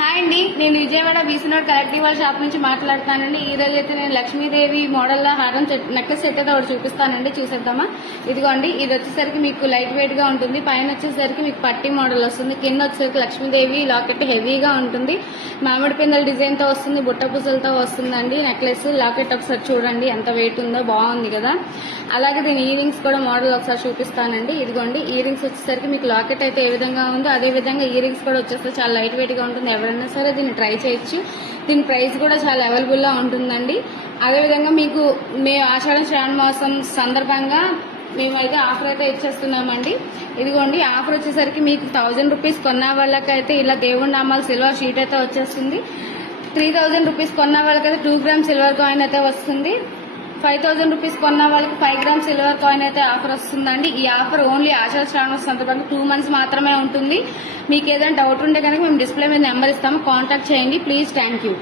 Hi అండి, నేను Vijayawada బీసీనోడ్ collective వాళ్ళ షాప్ నుంచి మాట్లాడుతానండి. ఈ రోజు అయితే నేను లక్ష్మీదేవి మోడల్లో హారం నెక్లెస్ సెట్ అయితే ఒకటి చూపిస్తానండి. చూసేద్దామా? ఇదిగోండి, ఇది వచ్చేసరికి మీకు లైట్ వెయిట్ గా ఉంటుంది. పైన వచ్చేసరికి మీకు పట్టి మోడల్ వస్తుంది. కింద వచ్చేసరికి లక్ష్మీదేవి లాకెట్ హెవీగా ఉంటుంది. మామిడి పిందెల డిజైన్ తో వస్తుంది, బుట్ట పూసలతో వస్తుందండి నెక్లెస్. లాకెట్ ఒకసారి చూడండి ఎంత వెయిట్ ఉందో, బాగుంది కదా. అలాగే దీని ఇయర్ రింగ్స్ కూడా మోడల్ ఒకసారి చూపిస్తానండి. ఇదిగోండి, ఇయర్ రింగ్స్ వచ్చేసరికి మీకు లాకెట్ అయితే ఏ విధంగా ఉందో అదే విధంగా ఇయర్ రింగ్స్ కూడా వచ్చేస్తే చాలా లైట్ వెయిట్ గా ఉంటుంది. ఎవరైనా సరే దీన్ని ట్రై చేయొచ్చు. దీని ప్రైస్ కూడా చాలా అవైలబుల్ గా ఉంటుందండి. అదేవిధంగా మీకు మేము ఆషాఢ శ్రావణ మాసం సందర్భంగా మేమైతే ఆఫర్ అయితే ఇచ్చేస్తున్నామండి. ఇదిగోండి, ఆఫర్ వచ్చేసరికి మీకు 1000 రూపీస్ కొన్న వాళ్ళకైతే ఇలా దేవుడి నామాల సిల్వర్ షీట్ అయితే వచ్చేస్తుంది. 3000 రూపీస్ కొన్న వాళ్ళకైతే 2 గ్రామ్ సిల్వర్ కాయిన్ అయితే వస్తుంది. 5000 రూపీస్ కొన్న వాళ్ళకి 5 గ్రామ్ సిల్వర్ కాయిన్ అయితే ఆఫర్ వస్తుందండి. ఈ ఆఫర్ ఓన్లీ ఆషాఢ శ్రావణ సందర్భంగా 2 మంత్స్ మాత్రమే ఉంటుంది. మీకు ఏదైనా డౌట్ ఉంటే కనుక మేము డిస్ప్లే మీద నెంబర్ ఇస్తాము, కాంటాక్ట్ చేయండి ప్లీజ్. Thank you.